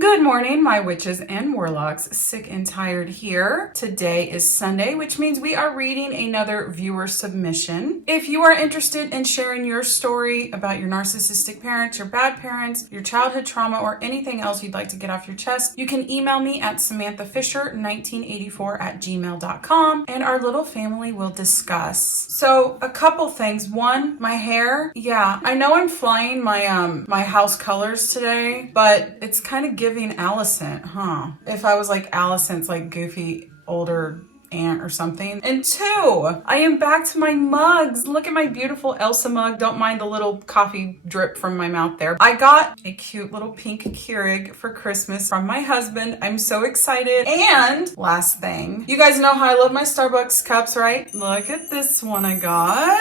Good morning, my witches and warlocks. Sick and tired here. Today is Sunday, which means we are reading another viewer submission. If you are interested in sharing your story about your narcissistic parents, your bad parents, your childhood trauma, or anything else you'd like to get off your chest, you can email me at samanthafisher1984@gmail.com and our little family will discuss. So a couple things. One, my hair. Yeah, I know I'm flying my house colors today, but it's kind of giving Alicent, huh? If I was like Alicent's like goofy older aunt or something. And two, I am back to my mugs. Look at my beautiful Elsa mug. Don't mind the little coffee drip from my mouth there. I got a cute little pink Keurig for Christmas from my husband. I'm so excited. And last thing, you guys know how I love my Starbucks cups, right? Look at this one I got.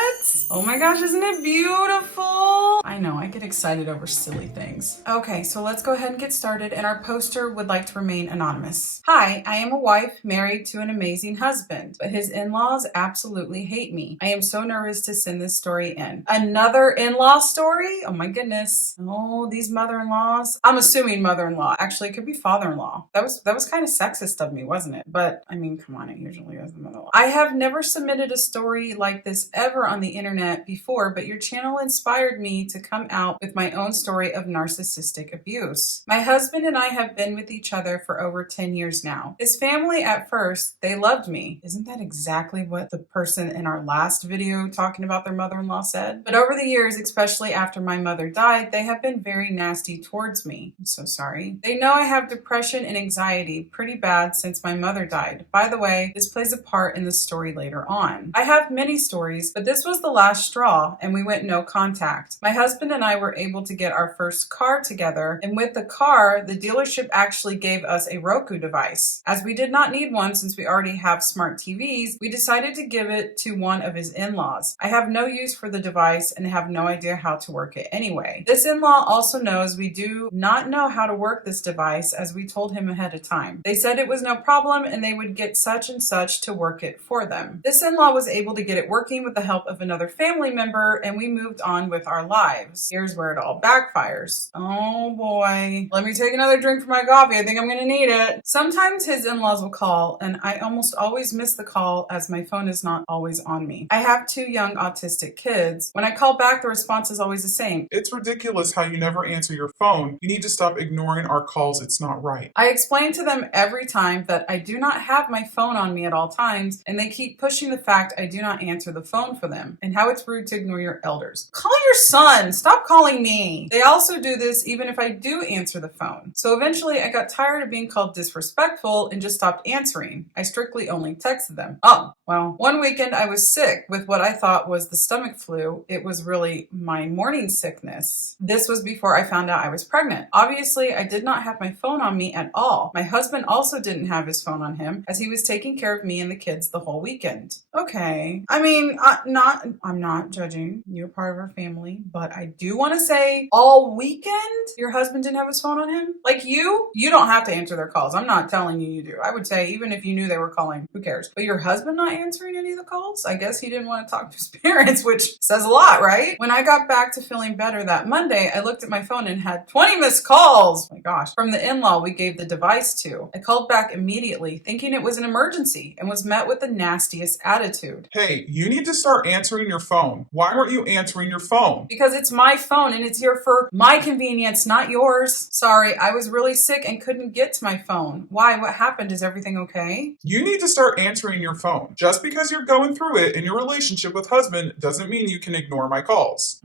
Oh my gosh, isn't it beautiful? I know, I get excited over silly things. Okay, so let's go ahead and get started. And our poster would like to remain anonymous. Hi, I am a wife married to an amazing husband, but his in-laws absolutely hate me. I am so nervous to send this story in. Another in-law story? Oh my goodness. Oh, these mother-in-laws. I'm assuming mother-in-law. Actually, it could be father-in-law. That was kind of sexist of me, wasn't it? But I mean, come on, it usually is the mother-in-law. I have never submitted a story like this ever on the internet before, but your channel inspired me to come out with my own story of narcissistic abuse. My husband and I have been with each other for over 10 years now. His family at first, they loved me. Isn't that exactly what the person in our last video talking about their mother-in-law said? But over the years, especially after my mother died, they have been very nasty towards me. I'm so sorry. They know I have depression and anxiety pretty bad since my mother died. By the way, this plays a part in the story later on. I have many stories, but this was the last straw and we went no contact. My husband and I were able to get our first car together, and with the car, the dealership actually gave us a Roku device. As we did not need one since we already have smart TVs, we decided to give it to one of his in-laws. I have no use for the device and have no idea how to work it anyway. This in-law also knows we do not know how to work this device as we told him ahead of time. They said it was no problem and they would get such and such to work it for them. This in-law was able to get it working with the help of another family member and we moved on with our lives. Here's where it all backfires. Oh boy. Let me take another drink for my coffee. I think I'm gonna need it. Sometimes his in-laws will call and I almost always miss the call as my phone is not always on me. I have two young autistic kids. When I call back, the response is always the same. It's ridiculous how you never answer your phone. You need to stop ignoring our calls. It's not right. I explain to them every time that I do not have my phone on me at all times, and they keep pushing the fact I do not answer the phone for them, and how it's rude to ignore your elders. Call your son! Stop calling me! They also do this even if I do answer the phone. So eventually I got tired of being called disrespectful and just stopped answering. I strictly only texted them. Oh, well, one weekend I was sick with what I thought was the stomach flu. It was really my morning sickness. This was before I found out I was pregnant. Obviously, I did not have my phone on me at all. My husband also didn't have his phone on him as he was taking care of me and the kids the whole weekend. Okay. I mean, I'm not judging. You're part of our family, but I do want to say all weekend your husband didn't have his phone on him? Like you don't have to answer their calls. I'm not telling you do. I would say even if you knew they were calling, who cares? But your husband not answering any of the calls? I guess he didn't want to talk to his parents, which says a lot, right? When I got back to feeling better that Monday, I looked at my phone and had 20 missed calls. Oh my gosh. From the in-law we gave the device to. I called back immediately thinking it was an emergency and was met with the nastiest attitude. Hey, you need to start answering your phone. Why weren't you answering your phone? Because it's my phone and it's here for my convenience, not yours. Sorry, I was really sick and couldn't get to my phone. Why? What happened? Is everything okay? You need to start answering your phone. Just because you're going through it in your relationship with husband doesn't mean you can ignore my calls.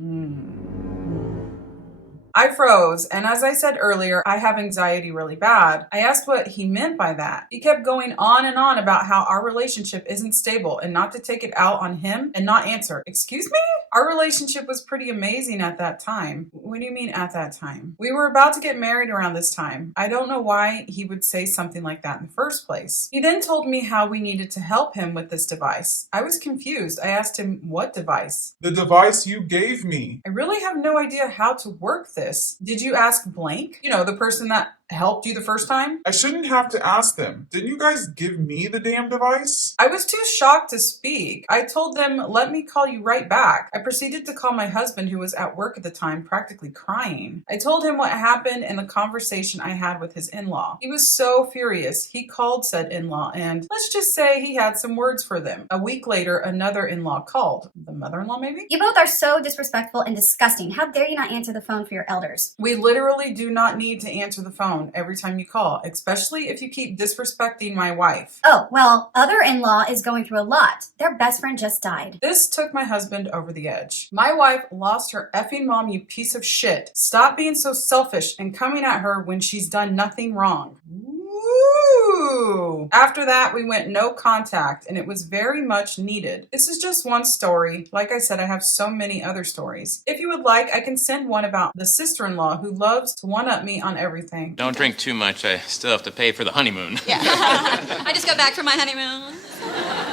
I froze, and as I said earlier, I have anxiety really bad. I asked what he meant by that. He kept going on and on about how our relationship isn't stable and not to take it out on him and not answer. Excuse me? Our relationship was pretty amazing at that time. What do you mean at that time? We were about to get married around this time. I don't know why he would say something like that in the first place. He then told me how we needed to help him with this device. I was confused. I asked him, what device? The device you gave me. I really have no idea how to work this. Did you ask blank? You know, the person that helped you the first time? I shouldn't have to ask them. Didn't you guys give me the damn device? I was too shocked to speak. I told them, let me call you right back. I proceeded to call my husband, who was at work at the time, practically crying. I told him what happened and the conversation I had with his in-law. He was so furious. He called said in-law and let's just say he had some words for them. A week later, another in-law called. The mother-in-law, maybe? You both are so disrespectful and disgusting. How dare you not answer the phone for your elders? We literally do not need to answer the phone every time you call, especially if you keep disrespecting my wife. Oh, well, other in-law is going through a lot. Their best friend just died. This took my husband over the edge. My wife lost her effing mom, you piece of shit. Stop being so selfish and coming at her when she's done nothing wrong. Woo! After that, we went no contact, and it was very much needed. This is just one story. Like I said, I have so many other stories. If you would like, I can send one about the sister-in-law who loves to one-up me on everything. Don't drink too much. I still have to pay for the honeymoon. Yeah. I just got back from my honeymoon.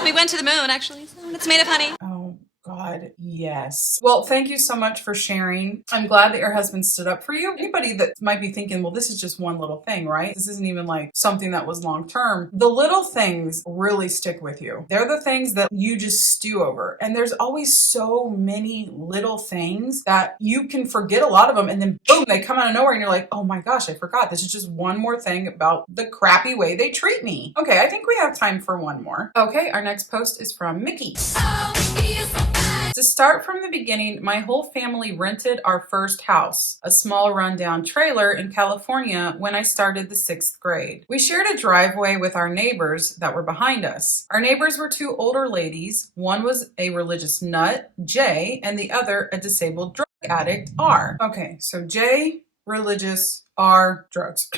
We went to the moon, actually. So it's made of honey. Oh, God, yes. Well, thank you so much for sharing. I'm glad that your husband stood up for you. Anybody that might be thinking, well, this is just one little thing, right? This isn't even like something that was long term. The little things really stick with you. They're the things that you just stew over. And there's always so many little things that you can forget a lot of them. And then boom, they come out of nowhere and you're like, oh my gosh, I forgot. This is just one more thing about the crappy way they treat me. Okay, I think we have time for one more. Okay, our next post is from Mickey. To start from the beginning, my whole family rented our first house, a small rundown trailer in California, when I started the 6th grade. We shared a driveway with our neighbors that were behind us. Our neighbors were two older ladies. One was a religious nut, J, and the other a disabled drug addict, R. Okay, so J, religious, R, drugs.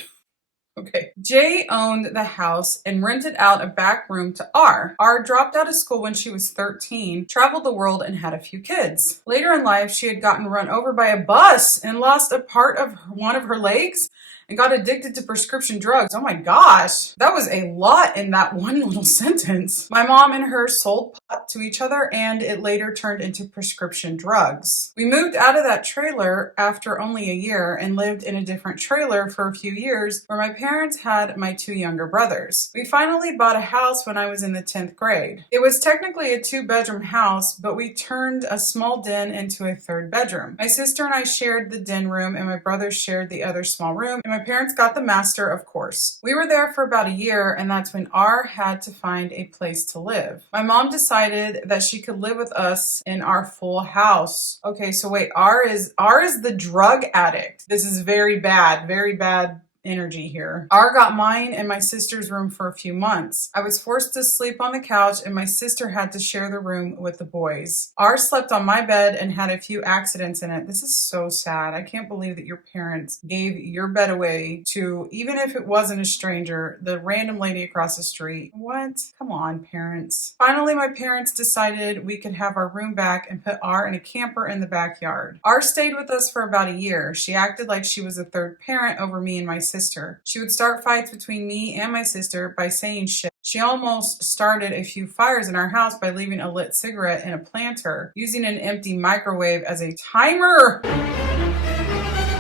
Okay. Jay owned the house and rented out a back room to R. R dropped out of school when she was 13, traveled the world, and had a few kids. Later in life, she had gotten run over by a bus and lost a part of one of her legs and got addicted to prescription drugs. Oh my gosh, that was a lot in that one little sentence. My mom and her sold pot to each other and it later turned into prescription drugs. We moved out of that trailer after only a year and lived in a different trailer for a few years where my parents had my two younger brothers. We finally bought a house when I was in the 10th grade. It was technically a 2-bedroom house, but we turned a small den into a 3rd bedroom. My sister and I shared the den room and my brothers shared the other small room, and my parents got the master, of course. We were there for about a year, and that's when R had to find a place to live. My mom decided that she could live with us in our full house. Okay, so wait, R is the drug addict. This is very bad energy here. R got mine and my sister's room for a few months. I was forced to sleep on the couch and my sister had to share the room with the boys. R slept on my bed and had a few accidents in it. This is so sad. I can't believe that your parents gave your bed away to, even if it wasn't a stranger, the random lady across the street. What? Come on, parents. Finally, my parents decided we could have our room back and put R in a camper in the backyard. R stayed with us for about a year. She acted like she was a third parent over me and my sister. She would start fights between me and my sister by saying shit. She almost started a few fires in our house by leaving a lit cigarette in a planter, using an empty microwave as a timer.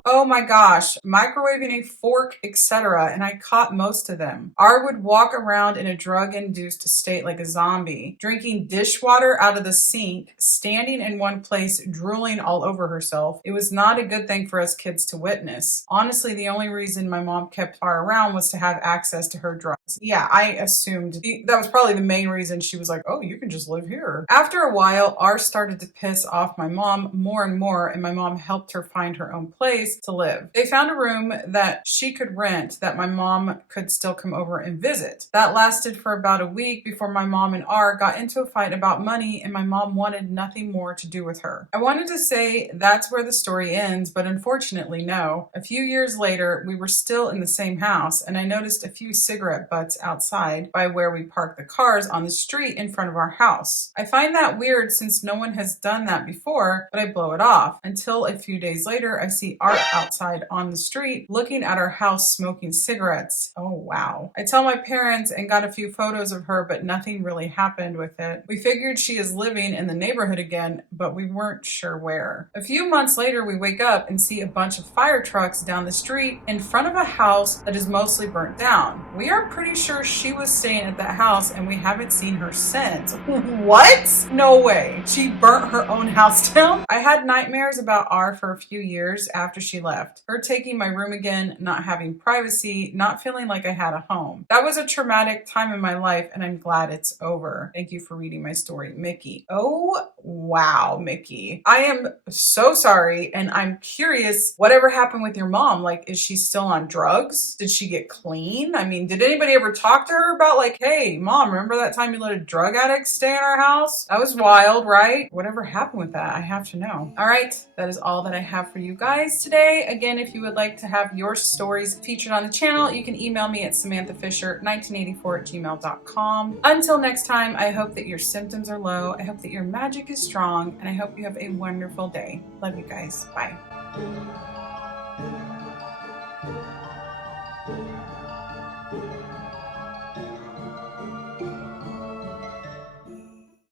Oh my gosh, microwaving a fork, etc., and I caught most of them. R would walk around in a drug-induced state like a zombie, drinking dishwater out of the sink, standing in one place, drooling all over herself. It was not a good thing for us kids to witness. Honestly, the only reason my mom kept R around was to have access to her drugs. Yeah, I assumed that was probably the main reason she was like, oh, you can just live here. After a while, R started to piss off my mom more and more, and my mom helped her find her own place to live. They found a room that she could rent that my mom could still come over and visit. That lasted for about a week before my mom and R got into a fight about money and my mom wanted nothing more to do with her. I wanted to say that's where the story ends, but unfortunately no. A few years later, we were still in the same house and I noticed a few cigarette butts outside by where we parked the cars on the street in front of our house. I find that weird since no one has done that before, but I blow it off until a few days later I see R outside on the street looking at our house smoking cigarettes. Oh, wow. I tell my parents and got a few photos of her, but nothing really happened with it. We figured she is living in the neighborhood again, but we weren't sure where. A few months later, we wake up and see a bunch of fire trucks down the street in front of a house that is mostly burnt down. We are pretty sure she was staying at that house and we haven't seen her since. What? No way. She burnt her own house down? I had nightmares about R for a few years after she left. Her taking my room again, not having privacy, not feeling like I had a home. That was a traumatic time in my life and I'm glad it's over. Thank you for reading my story, Mickey. Oh, wow, Mickey. I am so sorry and I'm curious, whatever happened with your mom? Like, is she still on drugs? Did she get clean? I mean, did anybody ever talk to her about like, hey, mom, remember that time you let a drug addict stay in our house? That was wild, right? Whatever happened with that? I have to know. All right, that is all that I have for you guys today. Again, if you would like to have your stories featured on the channel, you can email me at samanthafisher1984@gmail.com. Until next time, I hope that your symptoms are low. I hope that your magic is strong, and I hope you have a wonderful day. Love you guys. Bye.